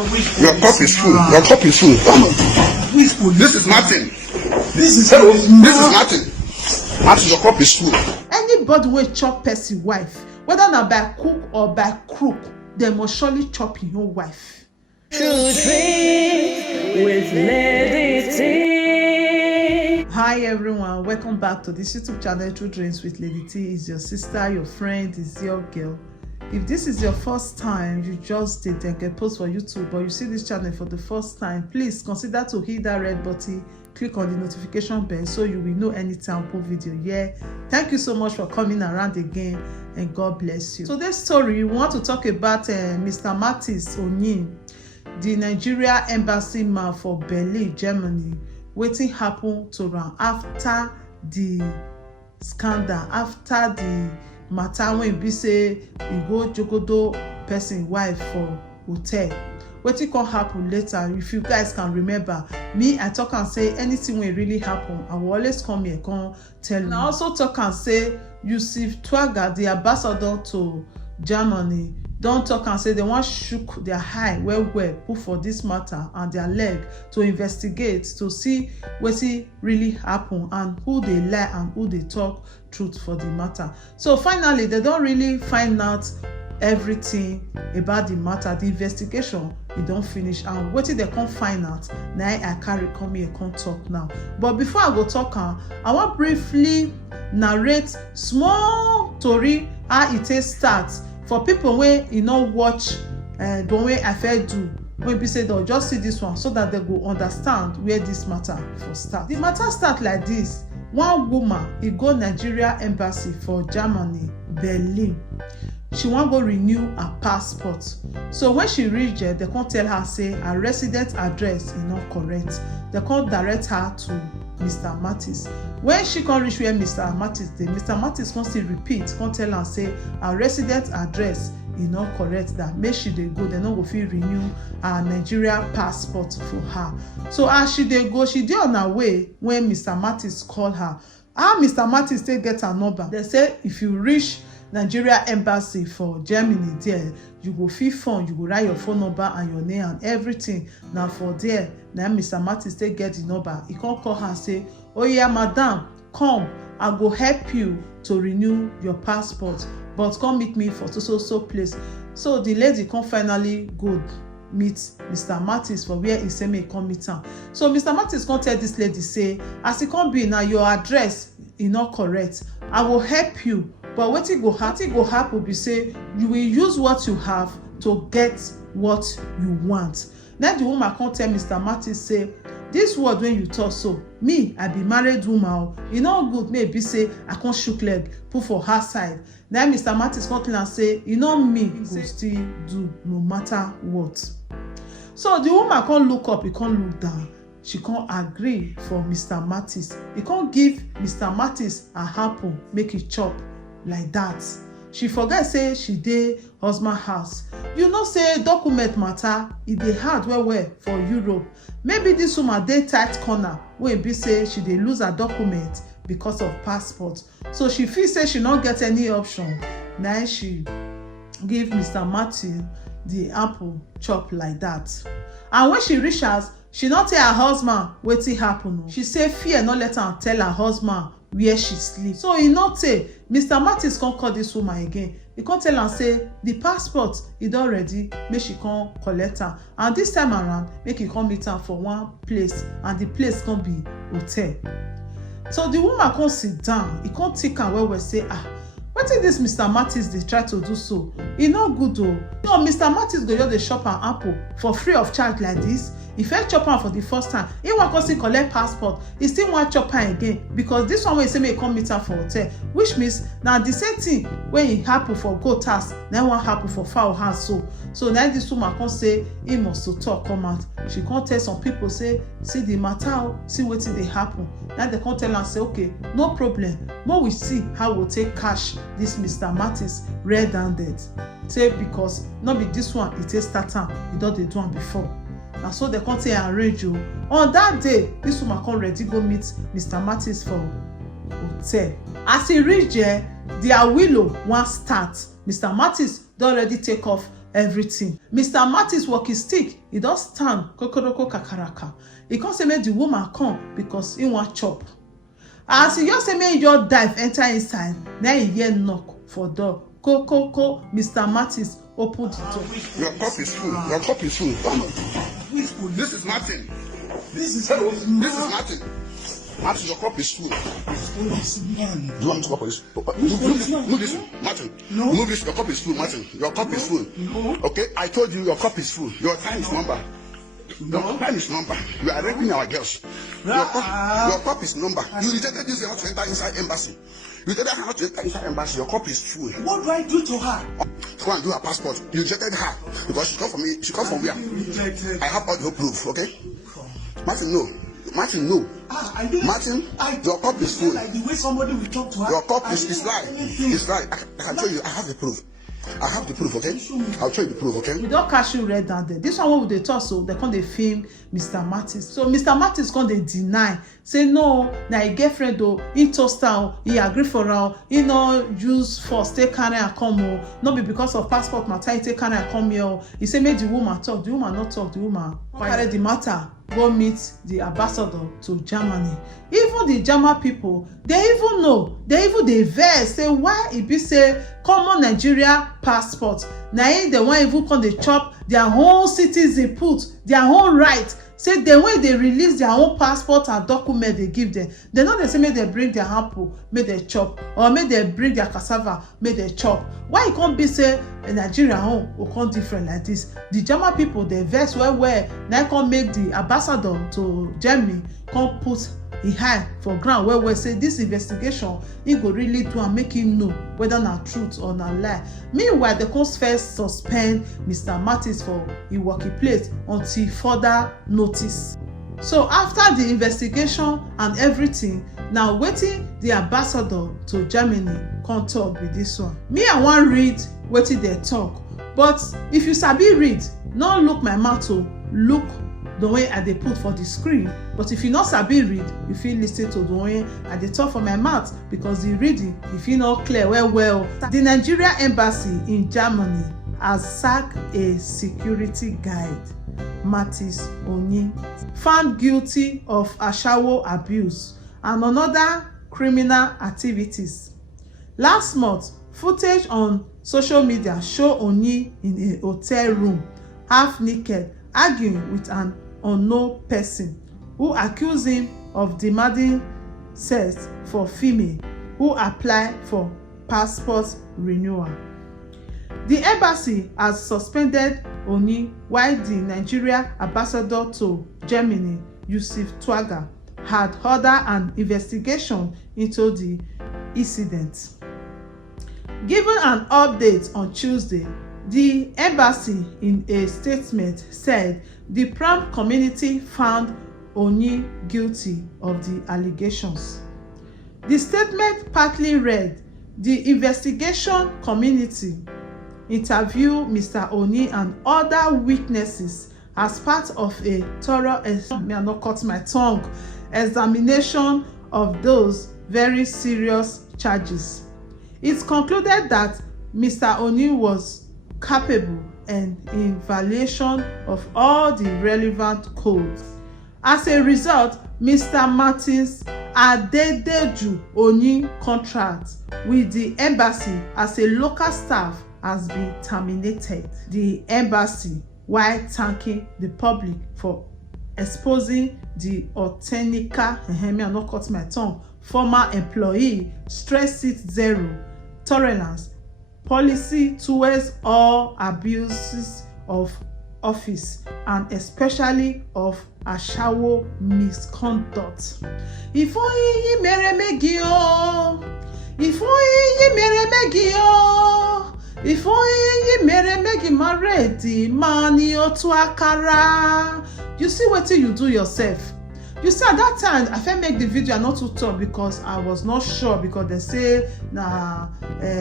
Your cup is full. Your cup is full. This is Martin. This is Martin. Martin, your cup is full. Anybody wey chop person wife, whether na by cook or by crook, they must surely chop your wife. True Dreams with Lady T. Hi everyone, welcome back to this YouTube channel. True Dreams with Lady T. Is your sister, your friend, is your girl. If this is your first time, you just did get post for YouTube, or you see this channel for the first time, please consider to hit that red button, click on the notification bell so you will know anytime I post video. Yeah, thank you so much for coming around again, and God bless you. So this story, we want to talk about Mr. Mattis Onyin, the Nigeria embassy man for Berlin, Germany. Wetin happen to am after the scandal, after the matter when be say e go jogodo person wife for hotel. Wetin come happen later? If you guys can remember, me I talk and say anything wey really happen, I will always come here come tell you. I also talk and say Yusuf Twaga, the ambassador to Germany, don talk and say they wan shook their eye well put for this matter and their leg to investigate to see wetin really happen and who dey lie and who dey talk truth for the matter. So finally they don really find out everything about the matter. The investigation e don finish, and wetin they come find out na I carry come here come talk now. But before I go talk am, I wan briefly narrate small tori how e take start for people wey e no watch the one wey I first do, wey be say they'll just see this one so that they go understand where this matter for start. The matter start like this. One woman e go Nigeria embassy for Germany, Berlin. She wan go renew her passport. So when she reach there, they can't tell her say her resident address is not correct. They can't direct her to Mr. Mattis. When she can't reach where Mr. Mattis dey, Mr. Mattis can't still repeat, can't tell her say her resident address is not correct, that make she dey go, they no go fit renew her Nigeria passport for her. So as she dey go, she dey on her way when Mr. Mattis call her. How Mr. Mattis take get her number? They say if you reach Nigeria embassy for Germany there, you go fit phone, you go write your phone number and your name and everything. Now for there, now Mr. Mattis take get the number. He can't call her say, oh yeah madam, come, I go help you to renew your passport, but come meet me for so place. So the lady come finally go meet Mr. Mattis for where he say me come meet am. So Mr. Mattis come tell this lady say, as he come be now, your address is not correct, I will help you, but wetin go happen be say you will use what you have to get what you want. Then the woman come tell Mr. Mattis say, this word when you talk so, me I be married woman, e no good maybe say I can't shook leg put for her side. Then Mr. Mattis come tell her say, you know me go still do no matter what. So the woman can't look up, he can't look down. She can't agree for Mr. Mattis. He can't give Mr. Mattis a apple, make it chop like that. She forget say she dey husband house. You know say document matter, e dey hard well for Europe. Maybe this woman dey tight corner wey be say she dey lose her document because of passport. So she feel say she not get any option. Now she give Mr. Mattis the apple chop like that. And when she reach house, she not tell her husband wetin happen. She say fear not let her tell her husband where she sleep. So he not say Mr. Mattis can't call this woman again. He can't tell her say the passport is already, make she can't collect her, and this time around make he come meet her for one place, and the place can be hotel. So the woman can't sit down. He can't take her well say, what is this Mr. Mattis they try to do so? He not good though. No, Mr. Mattis go just the shop an apple for free of charge like this. If I chop am for the first time, he wan come still collect passport, he still wan chop am again, because this one wey say make come meet am for hotel, which means na the same thing wey e happen for goat house na wan happen for fowl house. So now this woman come say he must to talk come out. She come tell some people say, see the matter, see wetin dey happen. Now they come tell am say, okay, no problem, more we see how we take cash this Mr. Mattis red-handed. Say because not be this one e take start am, e don dey do am before. And so they come say arrange you. On that day, this woman come ready go meet Mr. Mattis for hotel. As he reach there, their willow wan start. Mr. Mattis don already take off everything. Mr. Martins walking stick, he don stand kokoroko kakaraka. He come say make the woman come because he want chop. As he just say make he just dive enter inside, now he hear knock for door. Ko. Mr. Martins open the door. Your cup is full. Your cup is full. This is Martin. This is Martin. Martin, your cup is full. Do you want me to call police? Move this, Martin. No. Move this. Your cup is full, Martin. Your cup is full. No. Okay, I told you your cup is full. Your time is number. Your time is number. You are raping our girls. Your cup is number. You rejected this girl to enter inside embassy. You tell her how to enter inside embassy. Your cup is full. What do I do to her? Go and do her passport. You rejected her because she come from me. She come from where? I have all the proof. Okay. Martin, no. Martin, no. Martin, your cup is full. Like the way somebody will talk to her. Your cup is right. It's right. I can show you. I have the proof. I have the proof, okay? I'll show you the proof, okay? We don't catch you red down there. This one with the talk, so they come they film Mr. Martins. So Mr. Martins come they deny. Say no, na he girlfriend though, he toast her, he agree for her, he no use force, take carry and come o. Not be because of passport matter, he take carry and come here. He say make the woman talk, the woman not talk, the woman carry the matter. Go meet the ambassador to Germany. Even the German people, they even know, they vex say why e be say common Nigeria passport na im dem wan even come dey chop their own citizen put their own right. Say the way they release their own passport and document they give them, they no dey say make they bring their apple make they chop or make they bring their cassava make they chop. Why e come be say Nigeria own go come different like this? The German people dey vex well na come make the ambassador to Germany come put e eye for ground well say this investigation e go really do and make him know whether na truth or na lie. Meanwhile, they come first suspend Mr. Martins for him working place until further notice. So after the investigation and everything, now wetin the ambassador to Germany come talk with this one. Me, I wan read wetin they talk, but if you sabi read, no look my mouth o, look the way I dey put for the screen. But if you no sabi read, you fit lis ten to the way I dey talk for my mouth because the reading e fit not clear well. The Nigeria embassy in Germany has sacked a security guide, Martins Oni, found guilty of ashawo abuse and another criminal activities. Last month, footage on social media show Oni in a hotel room, half naked, arguing with an unknown person who accused him of demanding sex for female who apply for passport renewal. The embassy has suspended Oni while the Nigeria ambassador to Germany, Yusuf Twaga, had ordered an investigation into the incident. Given an update on Tuesday, the embassy in a statement said the Pram community found Oni guilty of the allegations. The statement partly read, the investigation community interviewed Mr. Oni and other witnesses as part of a thorough examination of those very serious charges. It concluded that Mr. Oni was capable and in violation of all the relevant codes. As a result, Mr. Martins Adedeju Oni contract with the embassy as a local staff has been terminated. The embassy, while thanking the public for exposing the former employee, stressed it zero tolerance policy towards all abuses of office and especially of ashawo misconduct. Ifoyi mere megi o, ifoyi mere megi o, ifoyi mere megi maredi mani otu akara. You see wetin you do yourself. You see, at that time, I felt make the video not too tough because I was not sure, because they say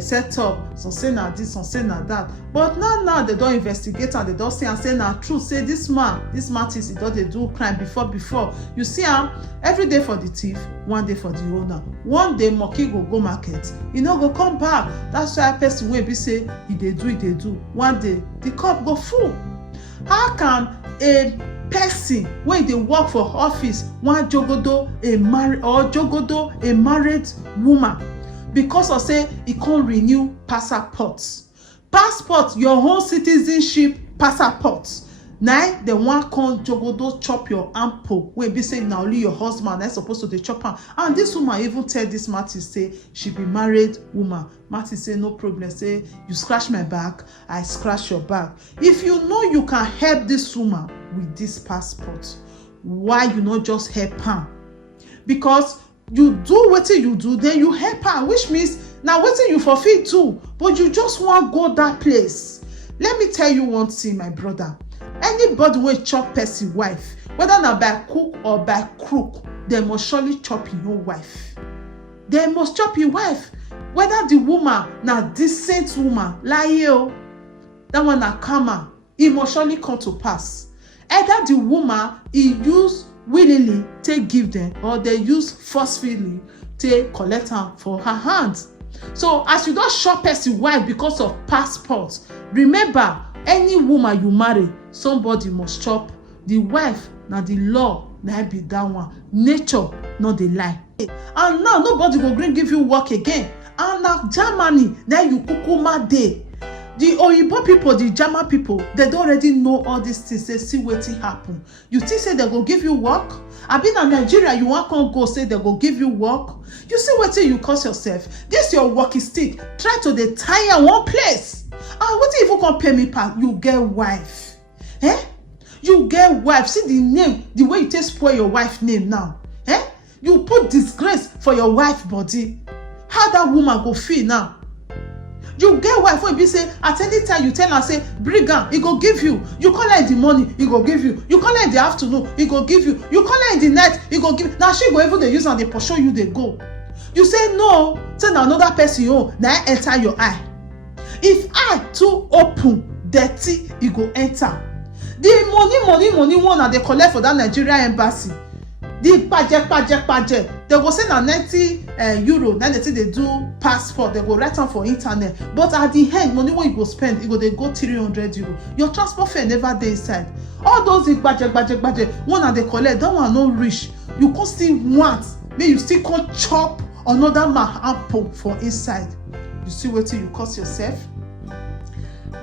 set up, some say na this, some say na that. But now they don't investigate and they don't say and say na truth. Say this man is he don't they do crime before. You see, every day for the thief, one day for the owner. One day monkey go market, go come back. That's why person will be say he they do. One day the cup go full. How can a person when they work for office one jogodo a married woman because of say he can't renew passport, your own citizenship passport? Now the one can't jogodo chop your ample when be say now only your husband that's supposed to the chop am. And this woman even tell this Marty say she be married woman. Marty say no problem, say you scratch my back, I scratch your back. If you know you can help this woman with this passport, why you not just help her? Because you do what you do, then you help her, which means now what you fulfill too, but you just want go that place. Let me tell you one thing, my brother. Anybody will chop person wife, whether not by cook or by crook, they must surely chop your wife. They must chop your wife. Whether the woman na decent woman, lie you, that one na karma, it must surely come to pass. Either the woman he use willingly take give them, or they use forcefully take collect her for her hands. So as you don't chop person wife because of passport, remember, any woman you marry, somebody must chop. The wife, now the law, now be that one. Nature, not the lie. And now nobody will give you work again. And now Germany, now you kukuma day. The Oyibo people, the German people, they don't already know all these things. They see what happen. You think say they go give you work? I been in Nigeria, you want to go say they go give you work? You see what you cost yourself? This your walking stick. Try to dey tire one place. And what if you can pay me back? You get wife. You get wife. See the name, the way you take spoil your wife name now. You put disgrace for your wife body. How that woman go feel now? You get wife when you say at any time you tell her say bring am, he go give you. You call her in the morning, he go give you. You call her in the afternoon, he go give you. You call her in the night, he go give you. Now she go even dey use and dey pursue you, they go. You say no, say na another person own, now enter your eye. If eye too open, dirty, e go enter. The money one that they collect for that Nigeria embassy. The paje. They go say na 90 euro. Then they do passport. They go write am for internet. But at the end, money when you go spend, they go 300 euro. Your transport fare never dey inside. All those paje. One that they collect, that one no reach. You can still want, may you still can chop another man apple for inside. You see what you cost yourself?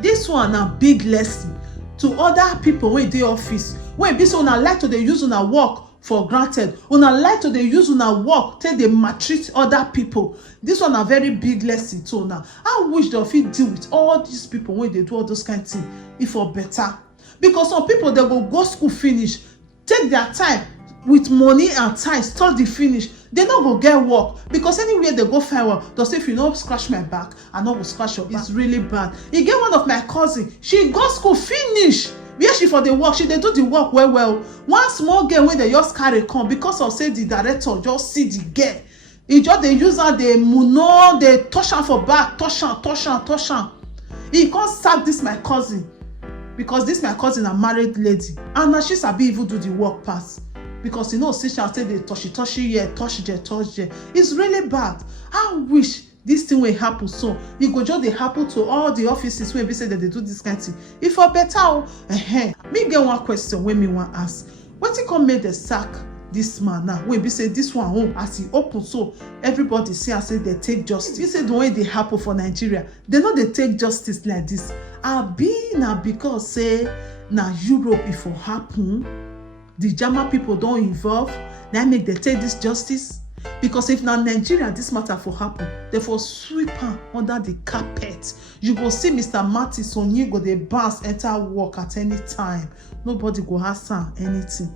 This one a big lesson to other people wey dey office. When be so una like to dey use una work for granted, una like to dey use una work take dey maltreat other people. This one a very big lesson to una. I wish they fit deal with all these people when they do all those kind of things if for better. Because some people they go school finish, take their time with money and time, study finish. They not go get work because anywhere they go find work, they say if you don't scratch my back, I not go scratch your back. It's really bad. You get one of my cousin, she go school finish. Where she for the work, she they do the work well. One small girl when they just carry come because of say the director just see the girl. He just they use her, they muno, they touch her for back, touch her. He can't sack this my cousin because this my cousin a married lady and now she sabi even do the work pass. Because you know, say they touch here, touch there. It's really bad. I wish this thing will happen so. It go just they happen to all the offices where we say that they do this kind of thing. If for better, me get one question when me want ask. What it come make the sack this man now? When we say this one home as he open so everybody see and say they take justice. You say the way they happen for Nigeria, they know they take justice like this. Because say na Europe if it happen. The German people don't involve, now make they take this justice. Because if now Nigeria this matter for happen, they for sweep her under the carpet. You go see Mr. Martis on you go the bounce enter work at any time. Nobody go ask her anything.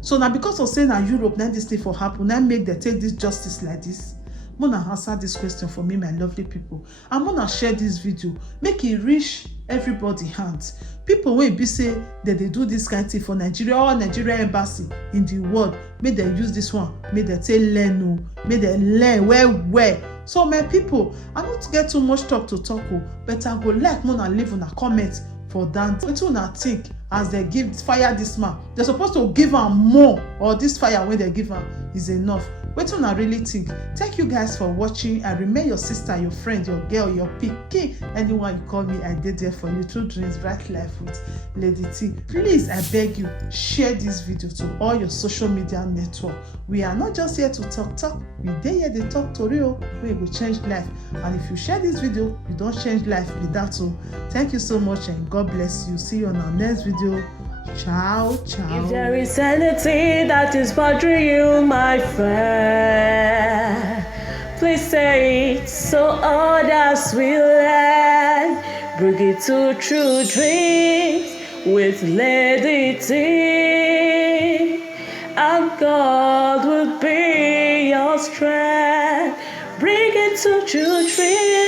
So now because of saying that Europe now this thing for happen, now make they take this justice like this. Mona answer this question for me, my lovely people. I'm gonna share this video, make it reach everybody hands. People wey be say that they do this kind of thing for Nigeria or Nigeria embassy in the world, make them use this one, make them say learn, make them learn well. So my people, I don't get too much talk to talk, but I go like Mona leave on a comment for that. Wetin una think as they fire this man? They're supposed to give am more, or this fire when they give am is enough. Wetin una really think? Thank you guys for watching. I remain your sister, your friend, your girl, your pikin, anyone you call me, I did there for you. True Dreams, Right Life with Lady T. Please, I beg you, share this video to all your social media network. We are not just here to talk. We dey here to talk to you. We will change life. And if you share this video, you don't change life with that. So thank you so much and God bless you. See you on our next video. Ciao. If there is anything that is bothering you, my friend, please say it so others will learn. Bring it to True Dreams with Lady T, and God will be your strength. Bring it to True Dreams.